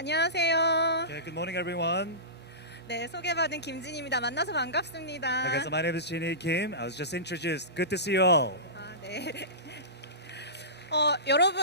안녕하세요. Okay, good morning, everyone. 네, 소개받은 김진입니다. 만나서 반갑습니다. Okay, so my name is Jinhee Kim. I was just introduced. Good to see you all. 네. 여러분,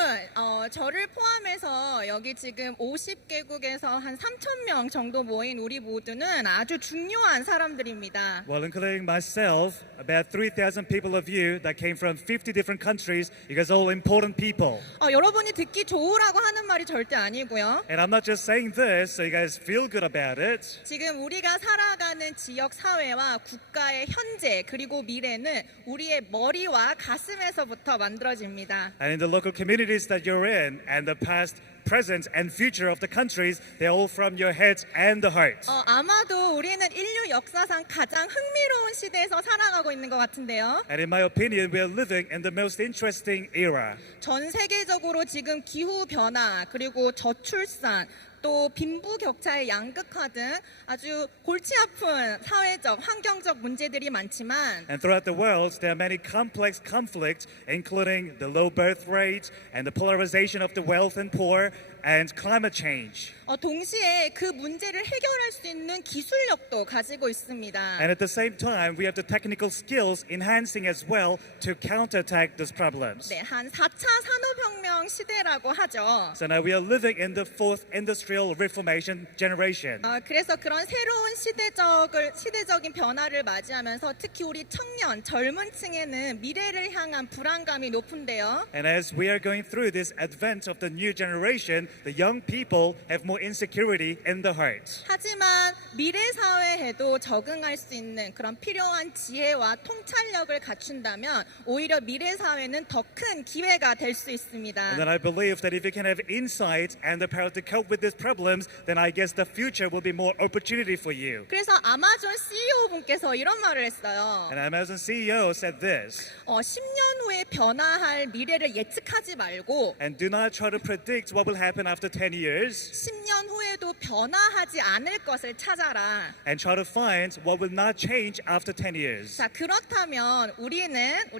저를 포함해서 여기 지금 50개국에서 한 3,000명 정도 모인 우리 모두는 아주 중요한 사람들입니다. Well, including myself, about 3,000 people of you that came from 50 different countries. You guys are all important people. 여러분이 듣기 좋으라고 하는 말이 절대 아니고요. And I'm not just saying this so you guys feel good about it. 지금 우리가 살아가는 지역 사회와 국가의 현재 그리고 미래는 우리의 머리와 가슴에서부터 만들어집니다. And in the local communities that you're in, and the past, present, and future of the countries, they're all from your head and the heart. 아마도 우리는 인류 역사상 가장 흥미로운 시대에서 살아가고 있는 것 같은데요. And in my opinion, we are living in the most interesting era. 전 세계적으로 지금 기후 변화 그리고 저출산 또 빈부격차의 양극화 등 아주 골치 아픈 사회적 환경적 문제들이 많지만 And throughout the world, there are many complex conflicts, including the low birth rate and the polarization of the wealth and poor and climate change. 동시에 그 문제를 해결할 수 있는 기술력도 가지고 있습니다. And at the same time, we have the technical skills enhancing as well to counterattack those problems. 네, 한 4차 산업혁명 시대라고 하죠. So now we are living in the fourth industrial reformation generation. 그래서 그런 새로운 시대적인 변화를 맞이하면서 특히 우리 청년, 젊은 층에는 미래를 향한 불안감이 높은데요. And as we are going through this advent of the new generation, the young people have more insecurity in the heart. 하지만 미래 사회에도 적응할 수 있는 그런 필요한 지혜와 통찰력을 갖춘다면 오히려 미래 사회는 더 큰 기회가 될 수 있습니다. And then I believe that if you can have insight and the power to cope with these problems, then I guess the future will be more opportunity for you. 그래서 아마존 CEO 분께서 이런 말을 했어요. And Amazon CEO said this, 10년 후에 변화할 미래를 예측하지 말고 and do not try to predict what will happen after 10 years, 10년 후에도 변화하지 않을 것을 찾아라. and try to find what will not change after 10 years. 자, 그렇다면 우리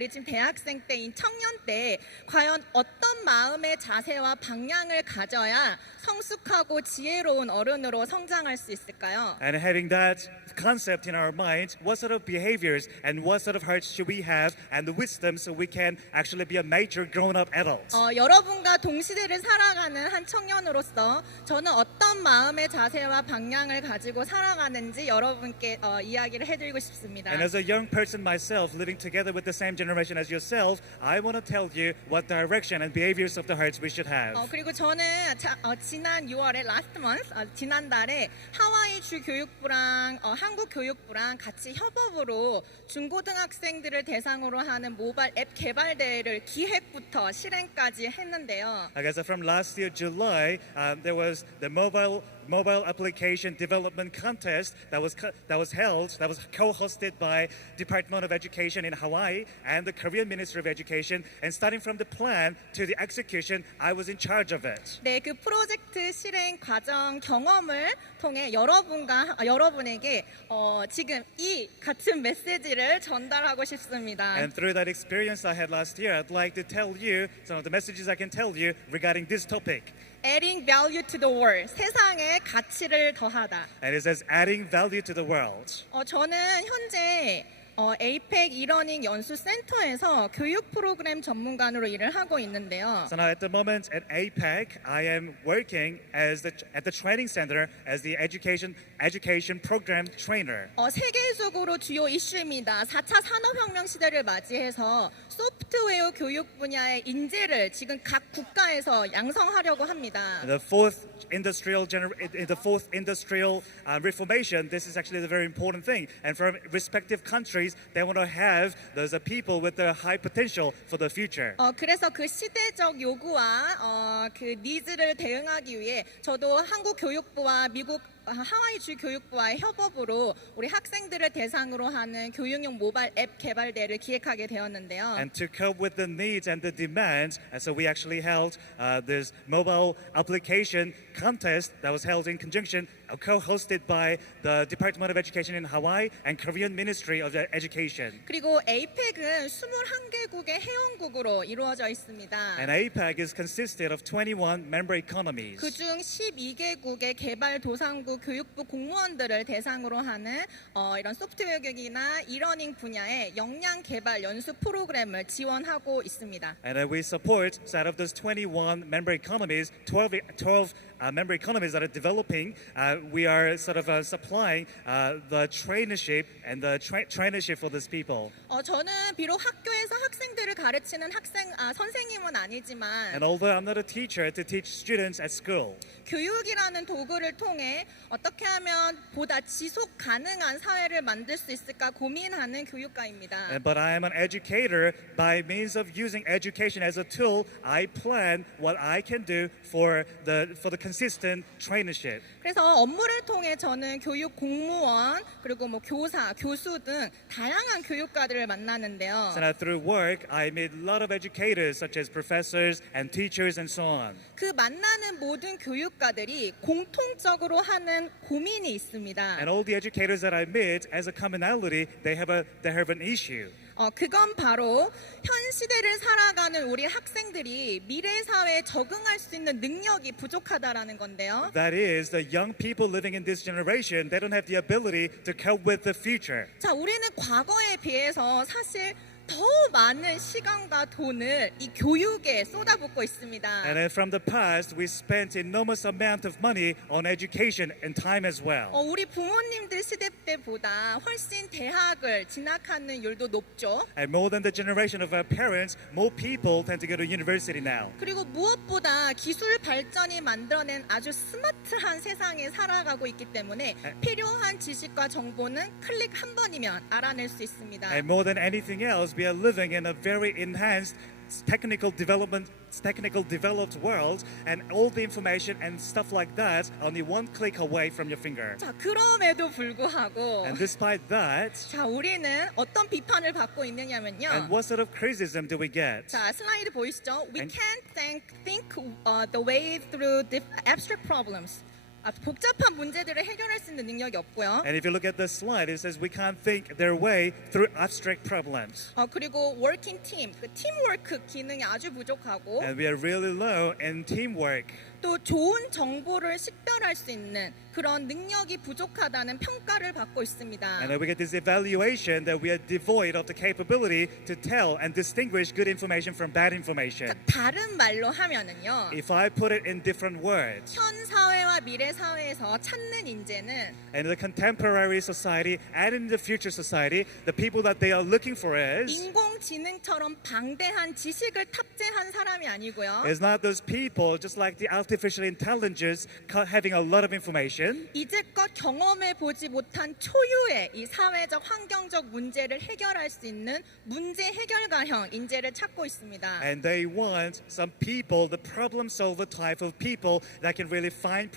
지금 대학생 때인 청년 때 과연 어떤 마음의 자세와 방향을 가져야 성숙하고 지혜로운 어른으로 성장할 수 있을까요? And having that concept in our mind, what sort of behaviors and what sort of hearts should we have and the wisdom so we can actually be a mature grown-up adult. 여러분과 동시대를 살아가는 한 청년으로서 저는 어떤 마음의 자세와 방향을 가지고 살아가는지 여러분께 이야기를 해드리고 싶습니다. And as a young person myself, living together with the same generation as yourself, I want to tell you what direction and behaviors of the hearts we should have. 그리고 저는 지난 6월에 지난달에 하와이 주 교육부랑 한국 교육부랑 같이 협업으로 중고등학생들을 대상으로 하는 모바일 앱 개발 대회를 기획부터 실행까지 했는데요. Okay, so from last year July, there was the mobile application development contest that was co-hosted by Department of Education in Hawaii and the Korean Ministry of Education. And starting from the plan to the execution, I was in charge of it. 네, 그 프로젝트 실행 과정 경험을 통해 여러분에게 지금 이 같은 메시지를 전달하고 싶습니다. And through that experience I had last year, I'd like to tell you some of the messages I can tell you regarding this topic. Adding value to the world. 세상에 가치를 더하다. And it says adding value to the world. 저는 현재 에이펙 이러닝 연수센터에서 교육 프로그램 전문가로 일을 하고 있는데요. So now at the moment at APEC, I am working at the training center as the education program trainer. 세계적으로 주요 이슈입니다. 4차 산업혁명 시대를 맞이해서 소프트웨어 교육 분야의 인재를 지금 각 국가에서 양성하려고 합니다. The fourth industrial reformation, this is actually the very important thing. And from respective countries, they want to have those people with the high potential for the future. 그래서 그 시대적 요구와 그 니즈를 대응하기 위해 저도 한국 교육부와 미국 하와이 주 교육부와의 협업으로 우리 학생들을 대상으로 하는 교육용 모바일 앱 개발 대회를 기획하게 되었는데요. And to cope with the needs and the demands, so we actually held this mobile application contest that was held in conjunction, co-hosted by the Department of Education in Hawaii and Korean Ministry of Education. 그리고 APEC은 21개국의 회원국으로 이루어져 있습니다. And APEC is consisted of 21 member economies. 그중 12개국의 개발도상국 교육부 공무원들을 대상으로 하는 이런 소프트웨어 교육이나 이러닝 분야의 역량 개발 연수 프로그램을 지원하고 있습니다. And we support, out of those 21 member economies, 12 member economies that are developing, we are sort of supplying the traineeship and the traineeship for these people. 저는 비록 학교에서 학생들을 가르치는 선생님은 아니지만 And although I'm not a teacher to teach students at school, 교육이라는 도구를 통해 어떻게 하면 보다 지속 가능한 사회를 만들 수 있을까 고민하는 교육가입니다. but I am an educator. By means of using education as a tool, I plan what I can do for the consistent traineeship. 그래서 업무를 통해 저는 교육 공무원 그리고 뭐 교사, 교수 등 다양한 교육가들을 만나는데요. So now through work, I meet a lot of educators, such as professors and teachers and so on. 그 만나는 모든 교육가들이 공통적으로 하는 고민이 있습니다. And all the educators that I meet, as a commonality, they have an issue. 그건 바로 현 시대를 살아가는 우리 학생들이 미래 사회에 적응할 수 있는 능력이 부족하다라는 건데요. That is, the young people living in this generation, they don't have the ability to cope with the future. 자, 우리는 과거에 비해서 사실 더 많은 시간과 돈을 이 교육에 쏟아붓고 있습니다. And then from the past, we spent enormous amount of money on education and time as well. 우리 부모님들 시대 때보다 훨씬 대학을 진학하는 율도 높죠. And more than the generation of our parents, more people tend to go to university now. 그리고 무엇보다 기술 발전이 만들어낸 아주 스마트한 세상에 살아가고 있기 때문에 필요한 지식과 정보는 클릭 한 번이면 알아낼 수 있습니다. And more than anything else, we are living in a very enhanced technical developed world, and all the information and stuff like that only one click away from your finger. 자, 그럼에도 불구하고 And despite that, 자, 우리는 어떤 비판을 받고 있느냐면요. and what sort of criticism do we get? 자, 슬라이드 보이시죠? We And- can't think the way through the abstract problems. 복잡한 문제들을 해결할 수 있는 능력이 없고요. And if you look at the slide, it says we can't think their way through abstract problems. 그리고 working team, 그 팀워크 기능이 아주 부족하고 And we are really low in teamwork. 또 좋은 정보를 식별할 수 있는 그런 능력이 부족하다는 평가를 받고 있습니다. And then we get this evaluation that we are devoid of the capability to tell and distinguish good information from bad information. 다른 말로 하면은요. If I put it in different words, 현 사회와 미래 사회에서 찾는 인재는 in the contemporary society and in the future society, the people that they are looking for is 인공지능처럼 방대한 지식을 탑재한 사람이 아니고요. not those people just like the artificial intelligence having a lot of information. 이제껏 경험해 보지 못한 초유의 이 사회적 환경적 문제를 해결할 수 있는 문제 해결가형 인재를 찾고 있습니다. And they want some people, the problem solver type of people that can really find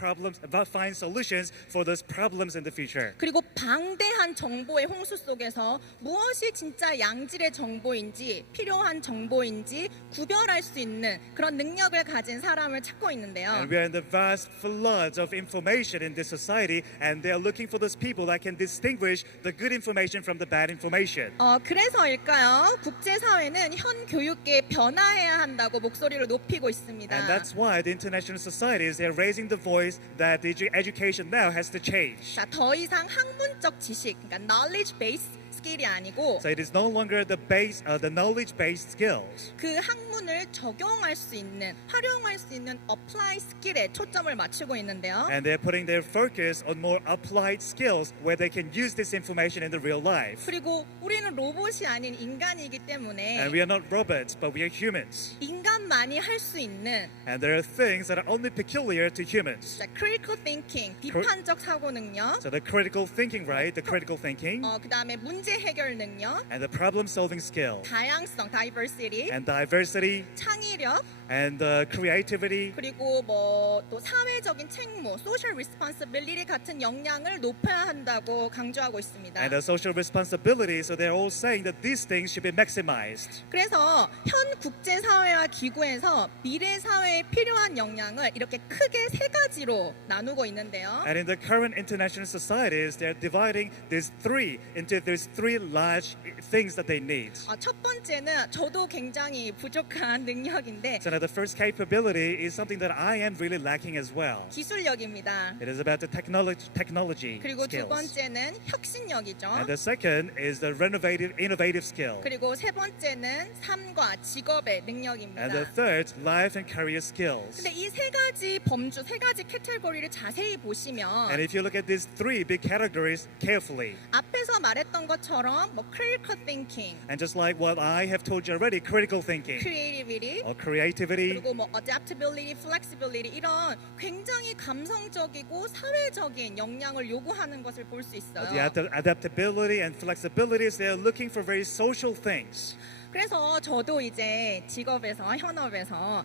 solutions for those problems in the future. 그리고 방대한 정보의 홍수 속에서 무엇이 진짜 양질의 정보인지 필요한 정보인지 구별할 수 있는 그런 능력을 가진 사람을 찾고 있는데요. And we are in the vast floods of information in this society, and they are looking for those people that can distinguish the good information from the bad information. 그래서일까요? 국제사회는 현 교육계에 변화해야 한다고 목소리를 높이고 있습니다. And that's why the international societies, they are raising the voice that the education now has to change. 자, 더 이상 학문적 지식, 그러니까 knowledge base 스킬이 아니고 So it is no longer the knowledge-based skills. 그 학문을 적용할 수 있는, 활용할 수 있는 apply 스킬에 초점을 맞추고 있는데요. And they're putting their focus on more applied skills where they can use this information in the real life. 그리고 우리는 로봇이 아닌 인간이기 때문에 And we are not robots, but we are humans. 인간만이 할 수 있는 And there are things that are only peculiar to humans. 자, critical thinking, 비판적 사고 능력, So the critical thinking, right? The critical thinking. 그다음에 문제 문제 해결 능력, and the problem-solving skill, 다양성, diversity, and diversity, 창의력, and creativity, 그리고 뭐 또 사회적인 책무, social responsibility 같은 역량을 높여야 한다고 강조하고 있습니다. and social responsibility. So they're all saying that these things should be maximized. 그래서 현 국제 사회와 기구에서 미래 사회에 필요한 역량을 이렇게 크게 세 가지로 나누고 있는데요. And in the current international societies, they're dividing these three into these three large things that they need. 첫 번째는 저도 굉장히 부족한 능력인데 So now the first capability is something that I am really lacking as well. 기술력입니다. It is about the technology 그리고 두 skills. 번째는 혁신력이죠. And the second is the innovative skill. 그리고 세 번째는 삶과 직업의 능력입니다. And the third, life and career skills. 근데 이 세 가지 범주, 세 가지 카테고리를 자세히 보시면 And if you look at these three big categories carefully, 앞에서 말했던 것처럼 뭐 critical thinking, and just like what I have told you already, critical thinking creativity, or creativity, 그리고 뭐 adaptability, flexibility 이런 굉장히 감성적이고 사회적인 역량을 요구하는 것을 볼 수 있어요. the adaptability and flexibilities, they are looking for very social things. 그래서 저도 이제 직업에서 현업에서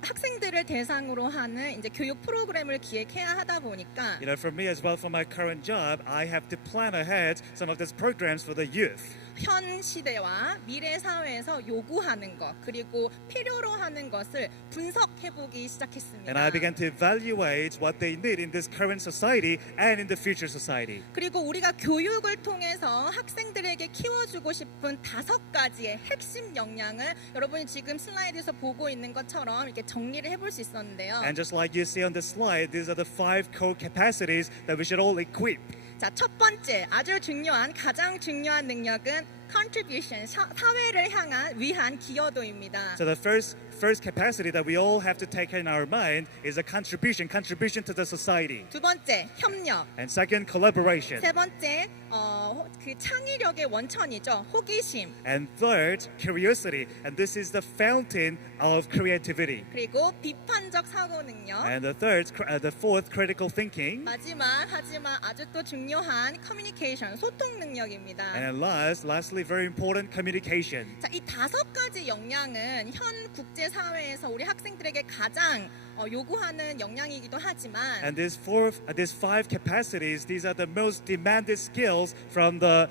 학생들을 대상으로 하는 이제 교육 프로그램을 기획해야 하다 보니까 You know, for me as well, for my current job, I have to plan ahead some of these programs for the youth. 현 시대와 미래 사회에서 요구하는 것 그리고 필요로 하는 것을 분석해 보기 시작했습니다. And I began to evaluate what they need in this current society and in the future society. 그리고 우리가 교육을 통해서 학생들에게 키워주고 싶은 5가지의 핵심 역량을 여러분이 지금 슬라이드에서 보고 있는 것처럼 이렇게 정리를 해볼 수 있었는데요. And just like you see on the slide, these are the 5 core capacities that we should all equip. 자, 첫 번째 아주 중요한 가장 중요한 능력은 contribution, 사회를 위한 기여도입니다. So the first capacity that we all have to take in our mind is a contribution to the society. 두 번째 협력, And second, collaboration. 세 번째 그 창의력의 원천이죠. 호기심. And third, curiosity. And this is the fountain of creativity. 그리고 비판적 사고 능력. And the fourth, critical thinking. 하지만 아주 또 중요한 커뮤니케이션, 소통 능력입니다. And lastly, very important, communication. 자, 이 5가지 역량은 현 국제 사회에서 우리 학생들에게 가장 요구하는 역량이기도 하지만 And these 5 capacities, these are the most demanded skills from the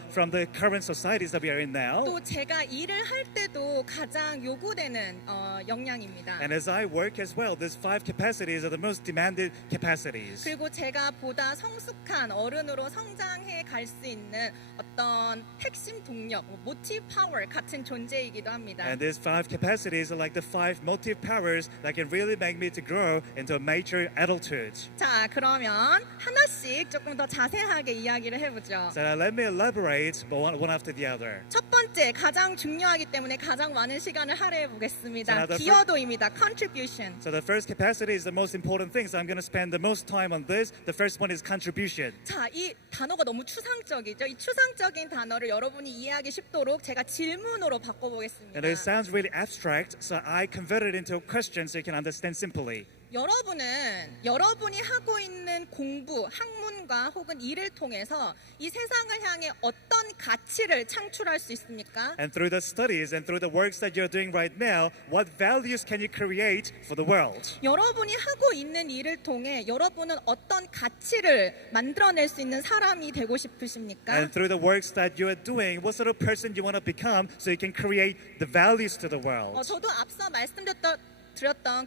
current societies that we are in now. 또 제가 일을 할 때도 가장 요구되는 역량입니다. And as I work as well, these 5 capacities are the most demanded capacities. 그리고 제가 보다 성숙한 어른으로 성장해 갈 수 있는 어떤 핵심 동력, motive power 같은 존재이기도 합니다. And these 5 capacities are like the 5 motive powers that can really make me to grow into a mature adulthood. 자, 그러면 하나씩 조금 더 자세하게 이야기를 해보죠. So now let me elaborate one after the other. 첫 번째, 가장 중요하기 때문에 가장 많은 시간을 할애해 보겠습니다. 자, the 기여도입니다. contribution. So the first capacity is the most important thing. So I'm going to spend the most time on this. The first one is contribution. 자, 이 단어가 너무 추상적이죠. 이 추상적인 단어를 여러분이 이해하기 쉽도록 제가 질문으로 바꿔보겠습니다. And it sounds really abstract, so I converted it into a question so you can understand simply. 여러분이 하고 있는 공부, 학문과 혹은 일을 통해서 이 세상을 향해 어떤 가치를 창출할 수 있습니까? And through the studies and through the works that you're doing right now, what values can you create for the world? 여러분이 하고 있는 일을 통해 여러분은 어떤 가치를 만들어낼 수 있는 사람이 되고 싶으십니까? And through the works that you are doing, what sort of person you want to become so you can create the values to the world? 저도 앞서 말씀드렸던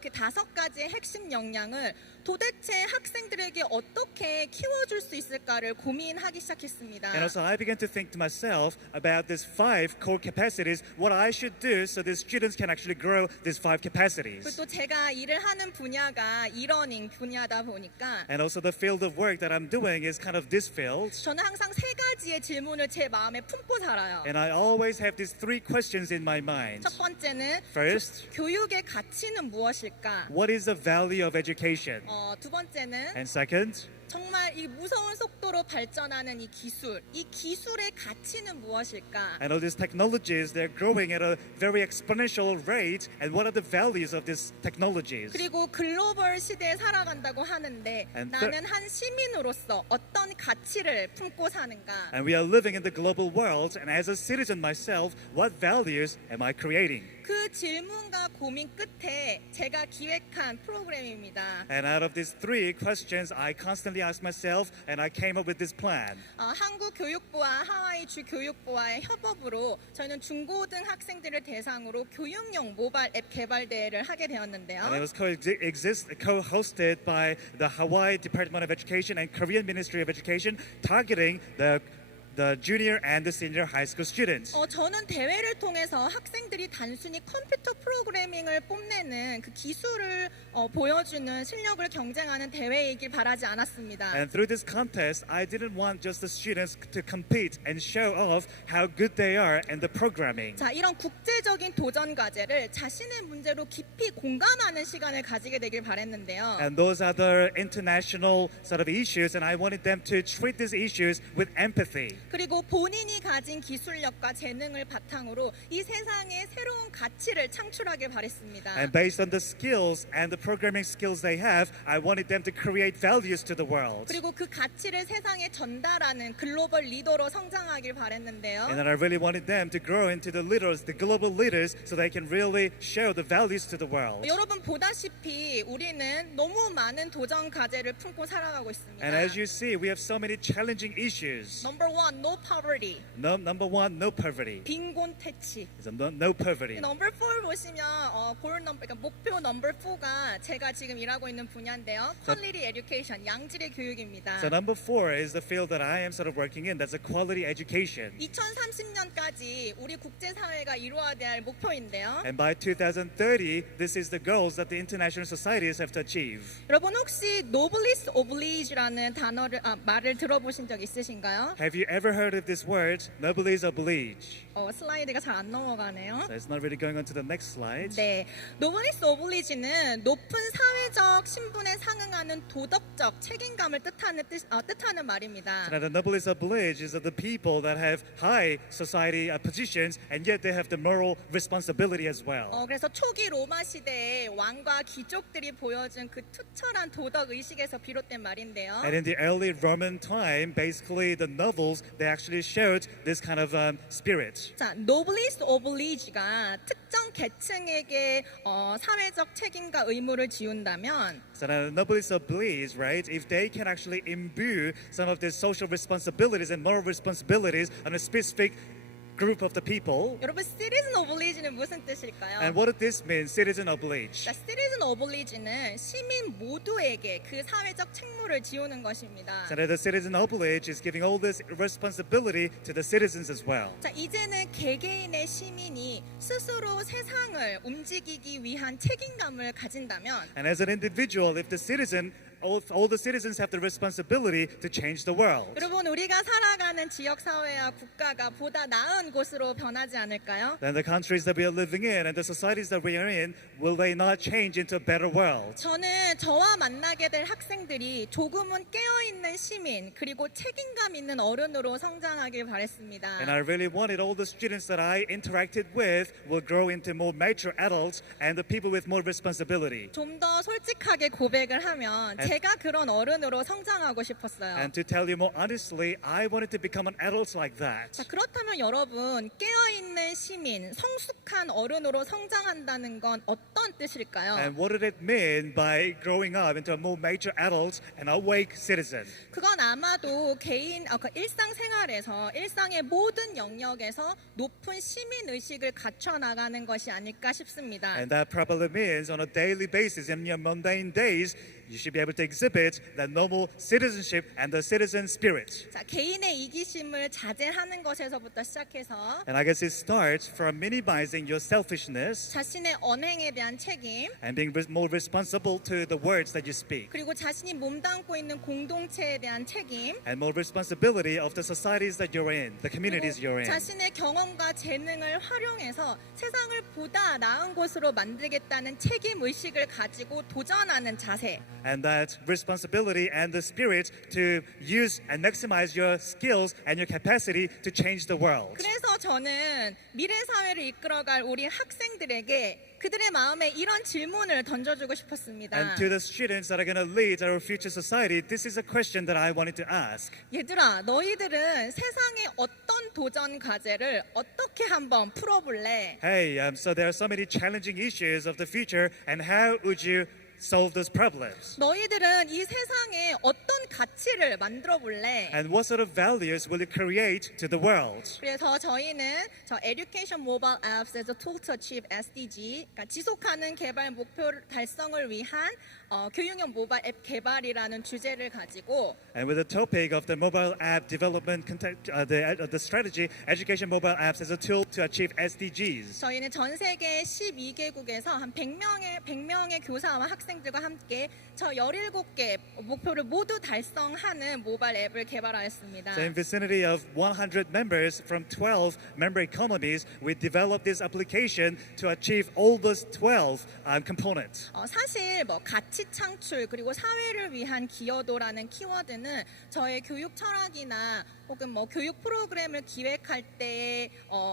그 5가지의 핵심 역량을 도대체 학생들에게 어떻게 키워줄 수 있을까를 고민하기 시작했습니다. And also I began to think to myself about these 5 core capacities, what I should do so the students can actually grow these 5 capacities. 또 제가 일을 하는 분야가 e-learning 분야다 보니까 And also the field of work that I'm doing is kind of this field. 저는 항상 3가지의 질문을 제 마음에 품고 살아요. And I always have these 3 questions in my mind. 첫 번째는 First, 교육의 가치는 무엇일까? what is the value of education? 두 번째는 And second, 정말 이 무서운 속도로 발전하는 이 기술의 가치는 무엇일까? And all these technologies, they're growing at a very exponential rate. And what are the values of these technologies? 그리고 글로벌 시대에 살아간다고 하는데 And 나는 한 시민으로서 어떤 가치를 품고 사는가? And we are living in the global world. And as a citizen myself, what values am I creating? 그 질문과 고민 끝에 제가 기획한 프로그램입니다. And out of these three questions, I constantly ask myself, and I came up with this plan. 한국 교육부와 하와이 주 교육부와의 협업으로 저희는 중고등 학생들을 대상으로 교육용 모바일 앱 개발 대회를 하게 되었는데요. And it was co-hosted by the Hawaii Department of Education and Korean Ministry of Education, targeting the junior and the senior high school students. 저는 대회를 통해서 학생들이 단순히 컴퓨터 프로그래밍을 뽐내는 그 기술을 보여주는 실력을 경쟁하는 대회이길 바라지 않았습니다. And through this contest, I didn't want just the students to compete and show off how good they are in the programming. 자, 이런 국제적인 도전 과제를 자신의 문제로 깊이 공감하는 시간을 가지게 되길 바랬는데요. And those are the international sort of issues, and I wanted them to treat these issues with empathy. 그리고 본인이 가진 기술력과 재능을 바탕으로 이 세상에 새로운 가치를 창출하길 바랬습니다. And based on the skills and the programming skills they have, I wanted them to create values to the world. 그리고 그 가치를 세상에 전달하는 글로벌 리더로 성장하길 바랬는데요. And then I really wanted them to grow into the leaders, the global leaders, so they can really show the values to the world. 여러분 보다시피 우리는 너무 많은 도전 과제를 품고 살아가고 있습니다. And as you see, we have so many challenging issues. Number one, no poverty. Number one, no poverty. 빈곤 퇴치. So no poverty. 넘버 4 보시면 그러니까 목표 넘버 4가 제가 지금 일하고 있는 분야인데요. Quality Education, 양질의 교육입니다. So number 4 is the field that I am sort of working in. That's a quality education. 2030년까지 우리 국제사회가 이루어야 될 목표인데요. And by 2030, this is the goals that the international societies have to achieve. 여러분 혹시 noblesse oblige라는 말을 들어보신 적 있으신가요? Have you ever heard of this word, noblesse oblige? 슬라이드가 잘 안 넘어가네요. So it's not really going on to the next slide. 네, noblesse oblige는 높은 사회적 신분에 상응하는 도덕적 책임감을 뜻하는 말입니다. Now, the noblesse oblige is of the people that have high society positions, and yet they have the moral responsibility as well. 그래서 초기 로마 시대에 왕과 귀족들이 보여준 그 투철한 도덕 의식에서 비롯된 말인데요. And in the early Roman time, basically the novels, they actually showed this kind of spirit. 자, noblesse oblige가 특정 계층에게 사회적 책임과 의무를 지운다면 So now, noblesse oblige, right? If they can actually imbue some of the social responsibilities and moral responsibilities on a specific group of the people. 여러분 citizen oblige는 무슨 뜻일까요? And what does this mean, citizen oblige? 자, citizen oblige는 시민 모두에게 그 사회적 책무를 지우는 것입니다. So now the citizen oblige is giving all this responsibility to the citizens as well. 자, 이제는 개개인의 시민이 스스로 세상을 움직이기 위한 책임감을 가진다면 And as an individual, if the citizen, all the citizens have the responsibility to change the world. 여러분 우리가 살아가는 지역 사회와 국가가 보다 나은 곳으로 변하지 않을까요? Then the countries that we are living in and the societies that we are in, will they not change into a better world? 저는 저와 만나게 될 학생들이 조금은 깨어있는 시민 그리고 책임감 있는 어른으로 성장하길 바랬습니다. And I really wanted all the students that I interacted with will grow into more mature adults and the people with more responsibility. 좀 더 솔직하게 고백을 하면 제가 그런 어른으로 성장하고 싶었어요. And to tell you more honestly, I wanted to become an adult like that. 자, 그렇다면 여러분 깨어있는 시민, 성숙한 어른으로 성장한다는 건 어떤 뜻일까요? And what did it mean by growing up into a more mature adult and awake citizen? 그건 아마도 개인 일상생활에서 일상의 모든 영역에서 높은 시민 의식을 갖춰 나가는 것이 아닐까 싶습니다. And that probably means on a daily basis in your mundane days, you should be able to exhibit that noble citizenship and the citizen spirit. 자, 개인의 이기심을 자제하는 것에서부터 시작해서 And I guess it starts from minimizing your selfishness 자신의 언행에 대한 책임 and being more responsible to the words that you speak. 그리고 자신이 몸담고 있는 공동체에 대한 책임 And more responsibility of the societies that you're in, the communities you're in. 자신의 경험과 재능을 활용해서 세상을 보다 나은 곳으로 만들겠다는 책임 의식을 가지고 도전하는 자세. and that responsibility and the spirit to use and maximize your skills and your capacity to change the world. 그래서 저는 미래 사회를 이끌어갈 우리 학생들에게 그들의 마음에 이런 질문을 던져주고 싶었습니다. And to the students that are going to lead our future society, this is a question that I wanted to ask. 얘들아, 너희들은 세상의 어떤 도전 과제를 어떻게 한번 풀어볼래? Hey, so there are so many challenging issues of the future, and how would you solve those problems? 너희들은 이 세상에 어떤 가치를 만들어 볼래? And what sort of values will you create to the world? 그래서 저희는 저 Education Mobile Apps as a Tool to Achieve SDG, 그러니까 지속하는 개발 목표 달성을 위한 교육용 모바일 앱 개발이라는 주제를 가지고 And with the topic of the mobile app development, the strategy, education mobile apps as a tool to achieve SDGs. 저희는 전 세계 12개국에서 한 100명의 교사와 학생들과 함께 저 17개 목표를 모두 달성하는 모바일 앱을 개발하였습니다. So in vicinity of 100 members from 12 member economies, we developed this application to achieve all those 12 components. 사실 뭐 가치 창출 그리고 사회를 위한 기여도라는 키워드는 저의 교육 철학이나 혹은 뭐 교육 프로그램을 기획할 때의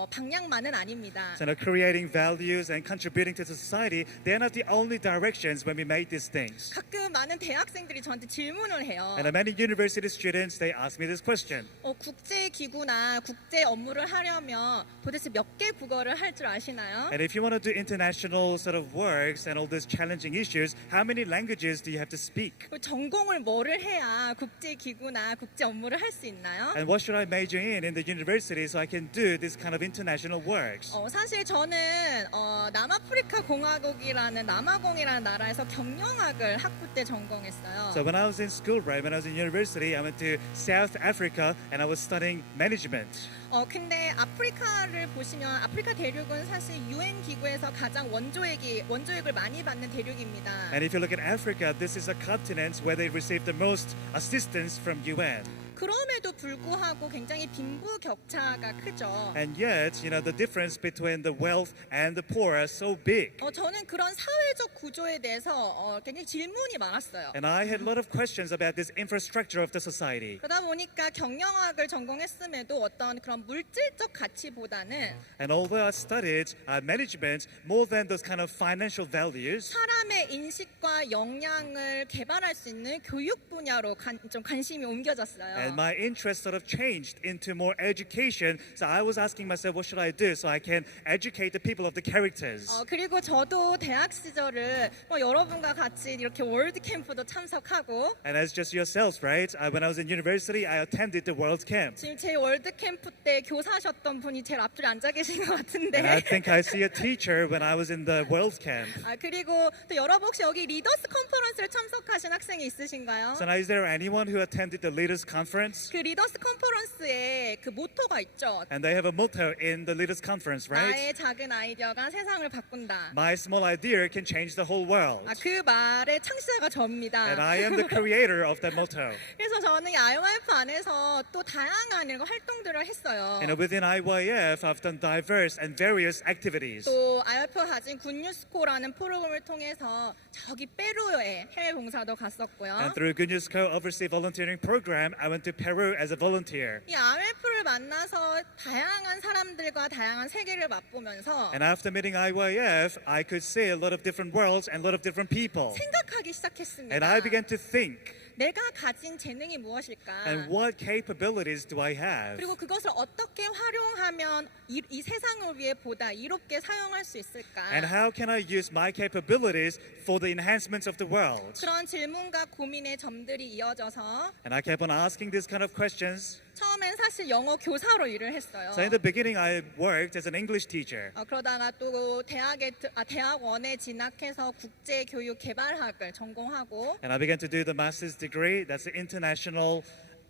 방향만은 아닙니다. So creating values and contributing to society, they're not the only directions when we make these things. 가끔 많은 대학생들이 저한테 질문을 해요. And many university students, they ask me this question. 국제 기구나 국제 업무를 하려면 도대체 몇 개 국어를 할 줄 아시나요? And if you want to do international sort of works and all these challenging issues, how many languages do you have to speak? 전공을 뭐를 해야 국제 기구나 국제 업무를 할 수 있나요? And what should I major in the university so I can do this kind of international works? 사실 저는 남아프리카 공화국이라는 남아공이라는 나라에서 경영학을 학부 때 전공했어요. So when I was in school, right, when I was in university, I went to South Africa and I was studying management. 근데 아프리카를 보시면 아프리카 대륙은 사실 유엔 기구에서 가장 원조액을 많이 받는 대륙입니다. And if you look at Africa, this is a continent where they receive the most assistance from UN. 그럼에도 불구하고 굉장히 빈부 격차가 크죠. And yet, the difference between the wealth and the poor are so big. 저는 그런 사회적 구조에 대해서 굉장히 질문이 많았어요. And I had a lot of questions about this infrastructure of the society. 그러다 보니까 경영학을 전공했음에도 어떤 그런 물질적 가치보다는 And although I studied management, more than those kind of financial values, 사람의 인식과 역량을 개발할 수 있는 교육 분야로 좀 관심이 옮겨졌어요. and my interest sort of changed into more education. So I was asking myself, what should I do so I can educate the people of the characters? 그리고 저도 대학 시절을 여러분과 같이 이렇게 월드 캠프도 참석하고 And as just yourselves, right? When I was in university, I attended the World Camp. 지금 제 월드 캠프 때 교사셨던 분이 제일 앞줄에 앉아 계신 것 같은데. And I think I see a teacher when I was in the World Camp. 그리고 또 여러분 혹시 여기 리더스 컨퍼런스를 참석하신 학생이 있으신가요? So now is there anyone who attended the Leaders Conference? 그 리더스 컨퍼런스에 그 모토가 있죠. And they have a motto in the Leaders Conference, right? 나의 작은 아이디어가 세상을 바꾼다. My small idea can change the whole world. 그 말의 창시자가 접니다. And I am the creator of that motto. 그래서 저는 이 IYF 안에서 또 다양한 이런 활동들을 했어요. Within IYF, I've done diverse and various activities. 또 IYF가 가진 굿뉴스코라는 프로그램을 통해서 저기 페루에 해외 봉사도 갔었고요. And through GUNUSCO Overseas Volunteering Program, I went to Peru as a volunteer. 이 IYF를 만나서 다양한 사람들과 다양한 세계를 맛보면서 And after meeting IYF, I could see a lot of different worlds and a lot of different people. 생각하기 시작했습니다. And I began to think, 내가 가진 재능이 무엇일까? and what capabilities do I have? 그리고 그것을 어떻게 활용하면 이 세상을 위해 보다 이롭게 사용할 수 있을까? And how can I use my capabilities for the enhancement of the world? 그런 질문과 고민의 점들이 이어져서 And I kept on asking these kind of questions. 처음엔 사실 영어 교사로 일을 했어요. So in the beginning, I worked as an English teacher. 그러다가 또 대학원에 진학해서 국제교육 개발학을 전공하고 And I began to do the master's degree. That's the International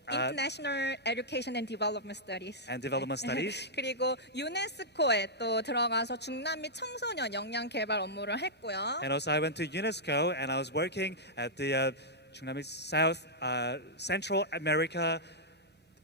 International Education and Development Studies. and Development Studies. 그리고 유네스코에 또 들어가서 중남 및 청소년 역량 개발 업무를 했고요. And also I went to UNESCO and I was working at the South Central America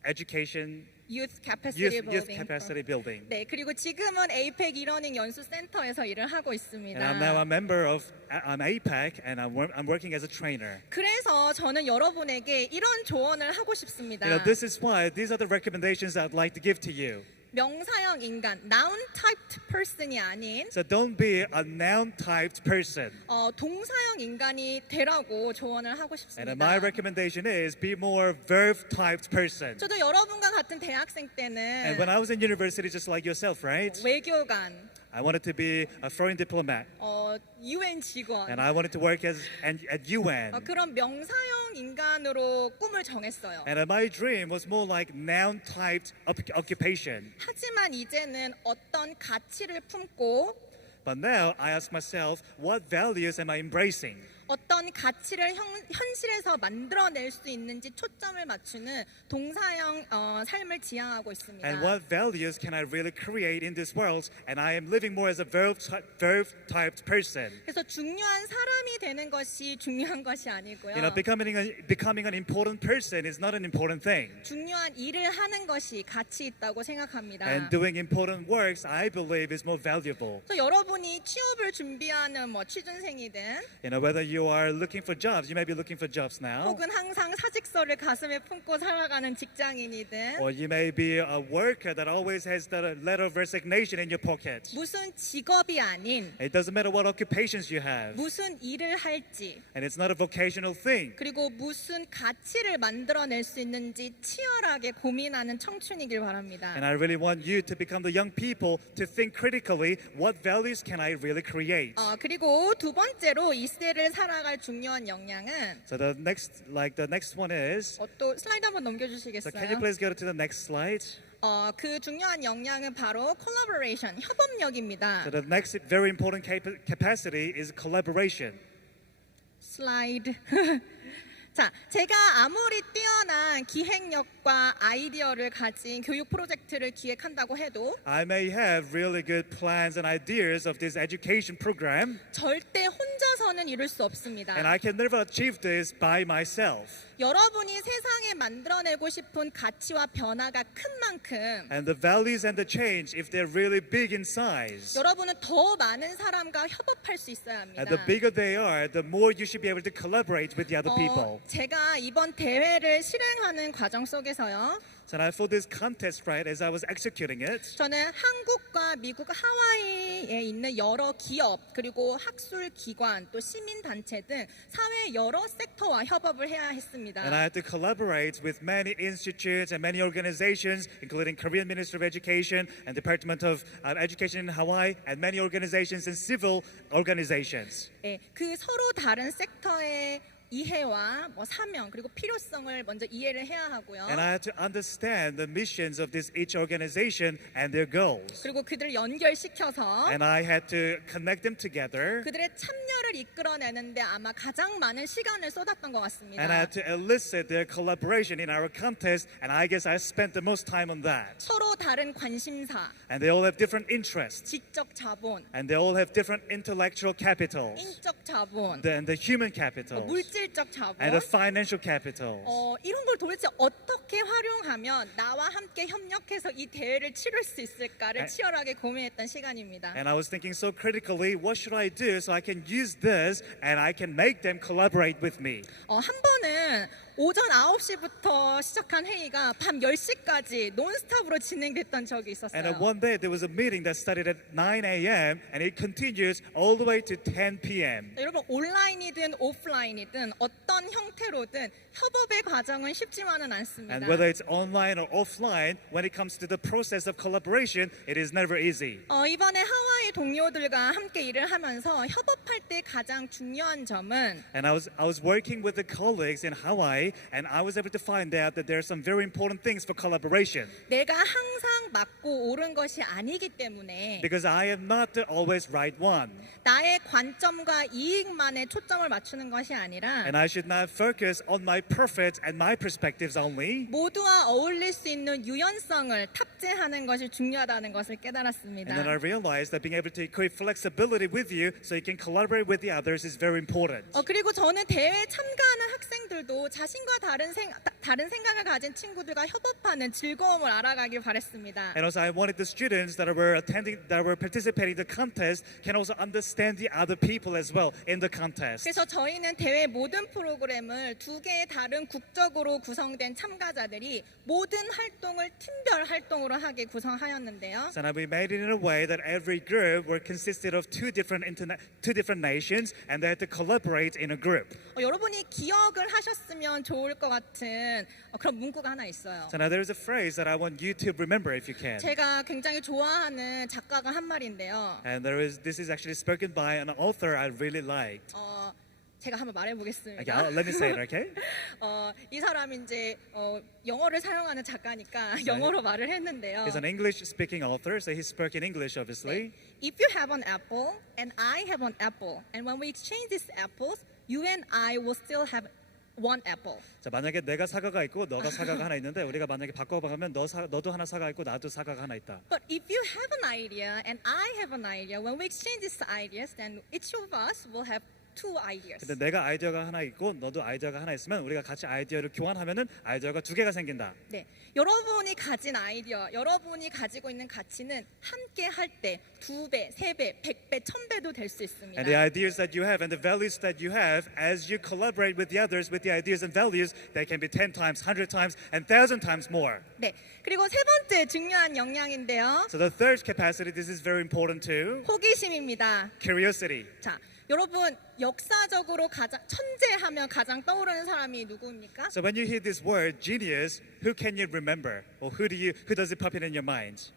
Education Youth Capacity youth Building. capacity building. 네, 그리고 지금은 APEC 이러닝 연수센터에서 일을 하고 있습니다. And I'm now a member of APAC, and I'm working as a trainer. 그래서 저는 여러분에게 이런 조언을 하고 싶습니다. This is why these are the recommendations I'd like to give to you. 명사형 인간, noun typed person이 아닌 So don't be a noun-typed person. 동사형 인간이 되라고 조언을 하고 And 싶습니다. my recommendation is be more verb-typed person. 저도 여러분과 같은 대학생 And when 때는 I was in university, just like yourself, right? 외교관, I wanted to be a foreign diplomat, UN 직원, and I wanted to work at UN. 그런 명사형 인간으로 꿈을 정했어요. And my dream was more like noun-typed occupation. 하지만 이제는 어떤 가치를 품고 But now I ask myself, what values am I embracing? 어떤 가치를 현실에서 만들어낼 수 있는지 초점을 맞추는 동사형 삶을 지향하고 있습니다. And what values can I really create in this world? And I am living more as a verb-typed person. 그래서 중요한 사람이 되는 것이 중요한 것이 아니고요. Becoming an important person is not an important thing. 중요한 일을 하는 것이 가치 있다고 생각합니다. And doing important works, I believe, is more valuable. 그래서 여러분이 취업을 준비하는 취준생이든 Whether you are looking for jobs, you may be looking for jobs now. 혹은 항상 사직서를 가슴에 품고 살아가는 직장인이든 Or you may be a worker that always has the letter of resignation in your pocket. 무슨 직업이 아닌 It doesn't matter what occupations you have. 무슨 일을 할지 And it's not a vocational thing. 그리고 무슨 가치를 만들어낼 수 있는지 치열하게 고민하는 청춘이길 바랍니다. And I really want you to become the young people to think critically, what values can I really create? 그리고 두 번째로 이 시대를 살아갈 중요한 역량은 So the next one is, 또 슬라이드 한번 so can you 넘겨주시겠어요? please go to the next slide? 그 중요한 역량은 바로 collaboration, 협업력입니다. So the next very important capacity is collaboration. 슬라이드. 자, 제가 아무리 뛰어난 기획력과 아이디어를 가진 교육 프로젝트를 기획한다고 해도 I may have really good plans and ideas of this education program, 절대 혼자서는 이룰 수 없습니다. and I can never achieve this by myself. 여러분이 세상에 만들어내고 싶은 가치와 변화가 큰 만큼 And the values and the change, if they're really big in size, 여러분은 더 많은 사람과 협업할 수 있어야 합니다. and the bigger they are, the more you should be able to collaborate with the other people. 제가 이번 대회를 실행하는 과정 속에서요. So now for this contest, right, as I was executing it, 저는 한국과 미국 하와이에 있는 여러 기업 그리고 학술 기관 또 시민 단체 등 사회 여러 섹터와 협업을 해야 했습니다. and I had to collaborate with many institutes and many organizations, including Korean Ministry of Education and Department of Education in Hawaii, and many organizations and civil organizations. 네, 그 서로 다른 섹터의 이해와 사명 그리고 필요성을 먼저 이해를 해야 하고요. And I had to understand the missions of each organization and their goals. 그리고 그들을 연결시켜서 And I had to connect them together. 그들의 참여를 이끌어내는데 아마 가장 많은 시간을 쏟았던 것 같습니다. And I had to elicit their collaboration in our contest, and I guess I spent the most time on that. 서로 다른 관심사, And they all have different interests, 지적 자본, and they all have different intellectual capitals, 인적 자본, and the human capitals, 물질적 자본, and the financial capitals. 이런 걸 도대체 어떻게 활용하면 나와 함께 협력해서 이 대회를 치를 수 있을까를 치열하게 고민했던 시간입니다. And I was thinking so critically, what should I do so I can use this and I can make them collaborate with me? 한 번은 오전 9시부터 시작한 회의가 밤 10시까지 논스톱으로 진행됐던 적이 And 있었어요. one day there was a meeting that started at 9 a.m. and it continues all the way to 10 p.m. 여러분 온라인이든 오프라인이든 어떤 형태로든 협업의 과정은 쉽지만은 않습니다. And whether it's online or offline, when it comes to the process of collaboration, it is never easy. 이번에 하와이 동료들과 함께 일을 하면서 협업할 때 가장 중요한 점은 And I was working with the colleagues in Hawaii, and I was able to find out that there are some very important things for collaboration. 내가 항상 맞고 옳은 것이 아니기 때문에 Because I am not the always right one. 나의 관점과 이익만에 초점을 맞추는 것이 아니라 And I should not focus on my profits and my perspectives only. 모두와 어울릴 수 있는 유연성을 탑재하는 것이 중요하다는 것을 깨달았습니다. And then I realized that being able to equate flexibility with you so you can collaborate with the others is very important. 그리고 저는 대회에 참가하는 학생들과 친구들도 자신과 다른 생각을 가진 친구들과 협업하는 즐거움을 알아가길 바랬습니다. And also, I wanted the students that were participating in the contest can also understand the other people as well in the contest. 그래서 저희는 대회 모든 프로그램을 두 개의 다른 국적으로 구성된 참가자들이 모든 활동을 팀별 활동으로 하게 구성하였는데요. So now we made it in a way that every group were consisted of two different nations, and they had to collaborate in a group. 여러분이 기억을 하셨으면 좋을 것 같은 그런 문구가 하나 있어요. So now there is a phrase that I want you to remember if you can. 제가 굉장히 좋아하는 작가가 한 말인데요. And this is actually spoken by an author I really liked. 제가 한번 Okay, 말해보겠습니다. let me say it, okay? 이 사람이 이제 영어를 사용하는 작가니까 영어로 말을 했는데요. He's an English-speaking author, so he spoke in English, obviously. If you have an apple and I have an apple, and when we exchange these apples, you and I will still have one apple. 자, 만약에 내가 사과가 있고 너가 사과가 하나 있는데 우리가 만약에 바꿔보면 너도 하나 사과 있고 나도 사과가 하나 있다. But if you have an idea and I have an idea, when we exchange these ideas, then each of us will have two ideas. 근데 내가 아이디어가 하나 있고 너도 아이디어가 하나 있으면 우리가 같이 아이디어를 교환하면은 아이디어가 두 개가 생긴다. 네, 여러분이 가진 아이디어, 여러분이 가지고 있는 가치는 함께 할 때 2배, 3배, 100배, 1000배도 될 수 있습니다. And the ideas that you have and the values that you have, as you collaborate with the others with the ideas and values, they can be 10 times, 100 times, and 1,000 times more. 네, 그리고 세 번째 중요한 역량인데요. So the third capacity, this is very important too, 호기심입니다. curiosity. 자, 여러분 역사적으로 천재하면 가장 떠오르는 사람이 누구입니까? So when you hear this word genius, who can you remember, or who does it pop in your mind?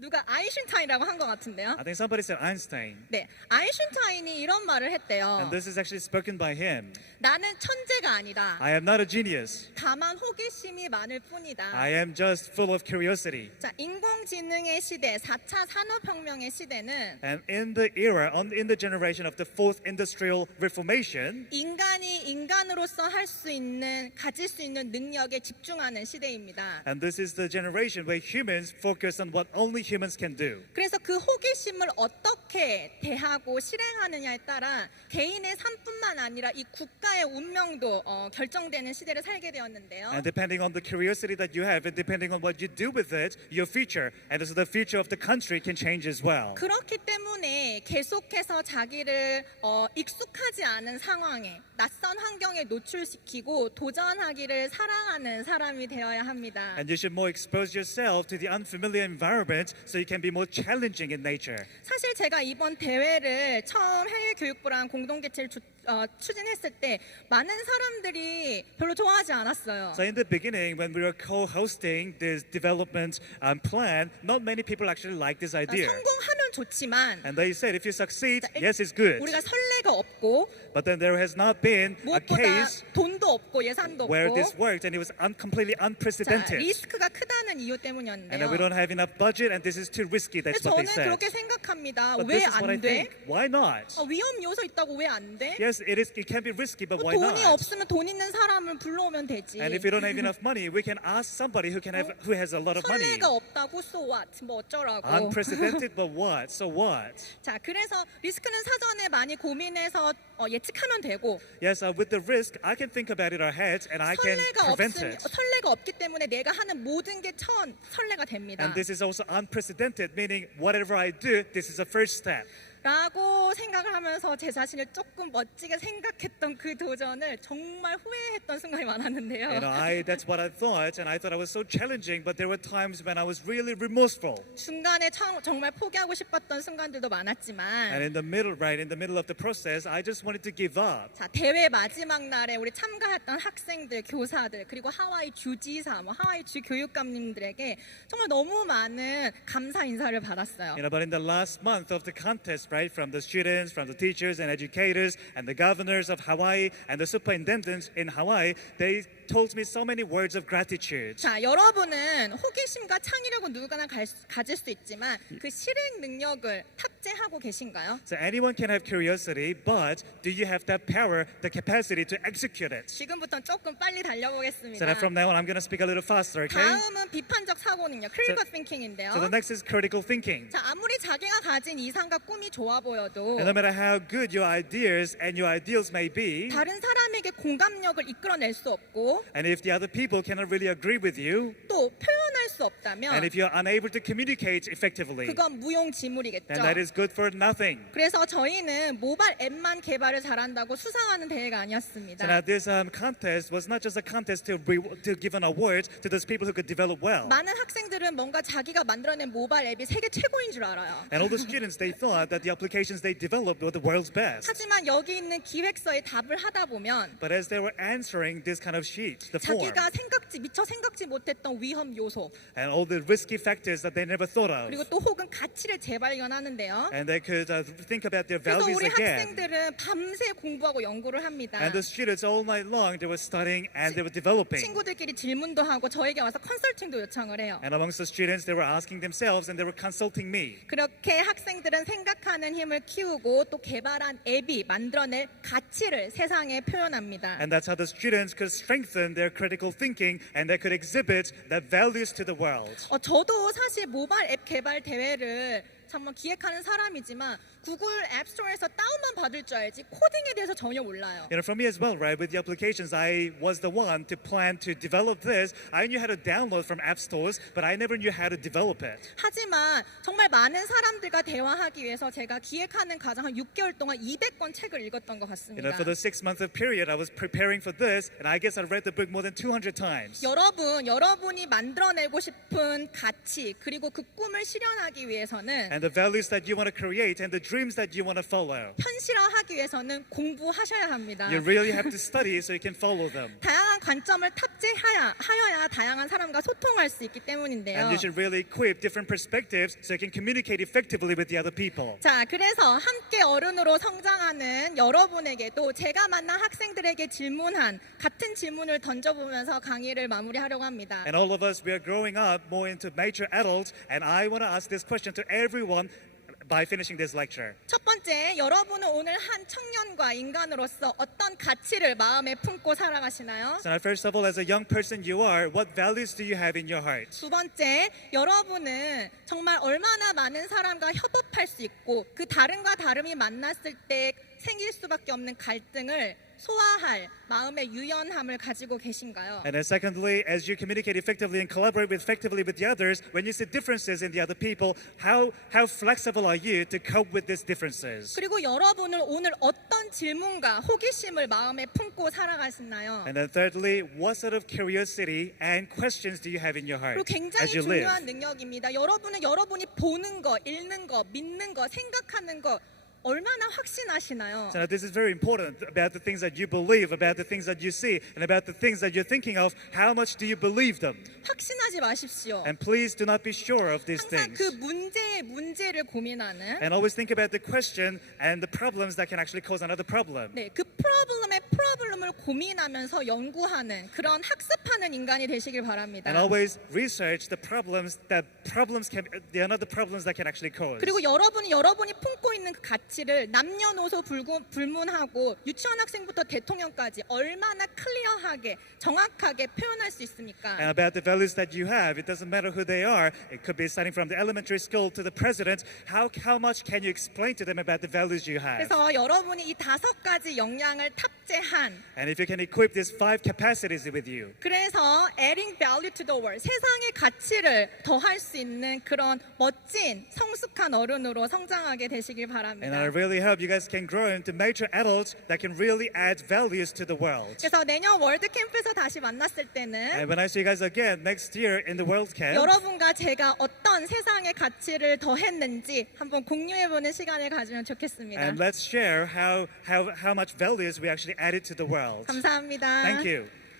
누가 아인슈타인이라고 한 것 같은데요. I think somebody said Einstein, 네, 아인슈타인이 이런 말을 했대요. and this is actually spoken by him. 나는 천재가 아니다. I am not a genius. 다만 호기심이 많을 뿐이다. I am just full of curiosity. 자, 인공지능의 시대, 4차 산업혁명의 시대는 And in the generation of the fourth industrial reformation, 인간이 인간으로서 가질 수 있는 능력에 집중하는 시대입니다. and this is the generation where humans focus on what only humans can do. 그래서 그 호기심을 어떻게 대하고 실행하느냐에 따라 개인의 삶뿐만 아니라 이 국가의 운명도 결정되는 시대를 살게 되었는데요. And depending on the curiosity that you have, and depending on what you do with it, your future, and also the future of the country can change as well. 그렇기 때문에 계속해서 자기를 익숙하지 않은 상황에 낯선 환경에 노출시키고 도전하기를 사랑하는 사람이 되어야 합니다. And you should more expose yourself to the unfamiliar environment so you can be more challenging in nature. 사실 제가 이번 대회를 처음 해외교육부랑 공동개최를 추진했을 때 많은 사람들이 별로 좋아하지 않았어요. So in the beginning, when we were co-hosting this development plan, not many people actually liked this idea. 성공하면 좋지만 And they said, if you succeed, yes, it's good. 우리가 선례가 없고 But then there has not been a 무엇보다 case 돈도 없고 예산도 where 없고 this worked, and it was completely 자, unprecedented. 리스크가 크다는 이유 And then we 때문이었는데요. don't have enough budget, and this is too risky. That's what 저는 they said. 그렇게 생각합니다. But 왜 this is what I 안 돼? think. Why not? 위험 요소 있다고 왜 안 돼? Yes, it can be risky, but why 돈이 not? 없으면 돈 있는 사람을 불러오면 되지. And if we don't have enough money, we can ask somebody who has a lot of money. 선례가 없다고 so what? 뭐 어쩌라고. Unprecedented, but what? So what? 자, 그래서 리스크는 사전에 많이 고민해서 예측하면 되고 Yes, with the risk, I can think about it in our heads, and I can prevent it. 선례가 없기 때문에 내가 하는 모든 게 선례가 됩니다. And this is also unprecedented, meaning whatever I do, this is a first step. 라고 생각을 하면서 제 자신을 조금 멋지게 생각했던 그 도전을 정말 후회했던 순간이 많았는데요. That's what I thought, and I thought I was so challenging, but there were times when I was really remorseful. 중간에 정말 포기하고 싶었던 순간들도 많았지만 And in the middle of the process, I just wanted to give up. 자, 대회 마지막 날에 우리 참가했던 학생들, 교사들, 그리고 하와이 주지사, 하와이 주 교육감님들에게 정말 너무 많은 감사 인사를 받았어요. But in the last month of the contest, right, from the students, from the teachers and educators, and the governors of Hawaii, and the superintendents in Hawaii, they told me so many words of gratitude. 자, 여러분은 호기심과 창의력은 누구나 가질 수 있지만 그 실행 능력을 탑재하고 계신가요? So anyone can have curiosity, but do you have that power, the capacity to execute it? 지금부터 조금 빨리 달려보겠습니다. So that from now on, I'm going to speak a little faster, okay? 다음은 비판적 사고 능력, critical thinking인데요. So the next is critical thinking. 자, 아무리 자기가 가진 이상과 꿈이 좋아 보여도 And no matter how good your ideas and your ideals may be, 다른 사람에게 공감력을 이끌어낼 수 없고 and if the other people cannot really agree with you, 또 표현할 수 and 없다면 if you're unable to communicate effectively, 그건 무용지물이겠죠. then that is good for nothing. 그래서 저희는 모바일 앱만 개발을 잘한다고 수상하는 대회가 아니었습니다. So now this contest was not just a contest to give an award to those people who could develop well. 많은 학생들은 뭔가 자기가 만들어낸 모바일 앱이 세계 최고인 줄 알아요. And all the students, they thought that the applications they developed were the world's best. 하지만 여기 있는 기획서에 답을 하다 보면 But as they were answering this kind of sheet, the form, 자기가 미처 생각지 못했던 위험 요소 and all the risky factors that they never thought of, 그리고 또 혹은 가치를 재발견하는데요. and they could think about their 그래서 values 우리 again. 학생들은 밤새 공부하고 연구를 합니다. And the students all night long, they were studying and they were developing. 친구들끼리 질문도 하고 저에게 와서 컨설팅도 요청을 해요. And amongst the students, they were asking themselves and they were consulting me. 그렇게 학생들은 생각하는 힘을 키우고 또 개발한 앱이 만들어낼 가치를 세상에 표현합니다. And that's how the students could strengthen their critical thinking and they could exhibit their values to the world. 저도 사실 모바일 앱 개발 대회를 정말 기획하는 사람이지만 구글 앱스토어에서 다운만 받을 줄 알지 코딩에 대해서 전혀 몰라요. You know, for me as well, right? With the applications, I was the one to plan to develop this. I knew how to download from app stores, but I never knew how to develop it. 하지만 정말 많은 사람들과 대화하기 위해서 제가 기획하는 과정 한 6개월 동안 200권 책을 읽었던 것 You 같습니다. know, for the 6-month period, I was preparing for this, and I guess I read the book more than 200 times. 여러분이 만들어내고 싶은 가치 그리고 그 꿈을 실현하기 위해서는 And the values that you want to create and the dreams that you want to follow, 현실화하기 위해서는 공부하셔야 합니다. you really have to study so you can follow them. 다양한 관점을 탑재하여야 다양한 사람과 소통할 수 있기 때문인데요. And you should really equip different perspectives so you can communicate effectively with the other people. 자, 그래서 함께 어른으로 성장하는 여러분에게도 제가 만난 학생들에게 같은 질문을 던져보면서 강의를 마무리하려고 합니다. And all of us, we are growing up more into mature adults, and I want to ask this question to everyone by finishing this lecture. 첫 번째, 여러분은 오늘 한 청년과 인간으로서 어떤 가치를 마음에 품고 살아가시나요? So now, first of all, as a young person you are, what values do you have in your heart? 두 번째, 여러분은 정말 얼마나 많은 사람과 협업할 수 있고 그 다름과 다름이 만났을 때 생길 수밖에 없는 갈등을 소화할 마음의 유연함을 가지고 계신가요? And then secondly, as you communicate effectively and collaborate effectively with the others, when you see differences in the other people, how flexible are you to cope with these differences? 그리고 여러분은 오늘 어떤 질문과 호기심을 마음에 품고 살아가시나요? And then thirdly, what sort of curiosity and questions do you have in your heart 그리고 굉장히 as you live? 중요한 능력입니다. 여러분이 보는 거, 읽는 거, 믿는 거, 생각하는 거 얼마나 확신하시나요? So this is very important about the things that you believe, about the things that you see, and about the things that you're thinking of. How much do you believe them? 확신하지 마십시오. And please do not be sure of these 항상 things. 그 문제를 고민하는 And always think about the question and the problems that can actually cause another problem. 네, 그 프로블럼을 고민하면서 연구하는 그런 학습하는 인간이 되시길 바랍니다. And always research the problems that can actually cause. 그리고 여러분이 품고 있는 그 가치를 남녀노소 불문하고 유치원 학생부터 대통령까지 얼마나 클리어하게 정확하게 표현할 수 있습니까? And about the values that you have, it doesn't matter who they are. It could be starting from the elementary school to the president. How much can you explain to them about the values you have? 그래서 여러분이 이 5가지 역량을 탑재한 And if you can equip these 5 capacities with you, 그래서 adding value to the world 세상의 가치를 더할 수 있는 그런 멋진 성숙한 어른으로 성장하게 되시길 and I 바랍니다. really hope you guys can grow into mature adults that can really add values to the world. 그래서 내년 월드 캠프에서 다시 만났을 때는 And when I see you guys again next year in the World Camp, 여러분과 제가 어떤 세상의 가치를 더했는지 한번 공유해보는 시간을 가지면 좋겠습니다. and let's share how much values we actually added to the world. 감사합니다. Thank you.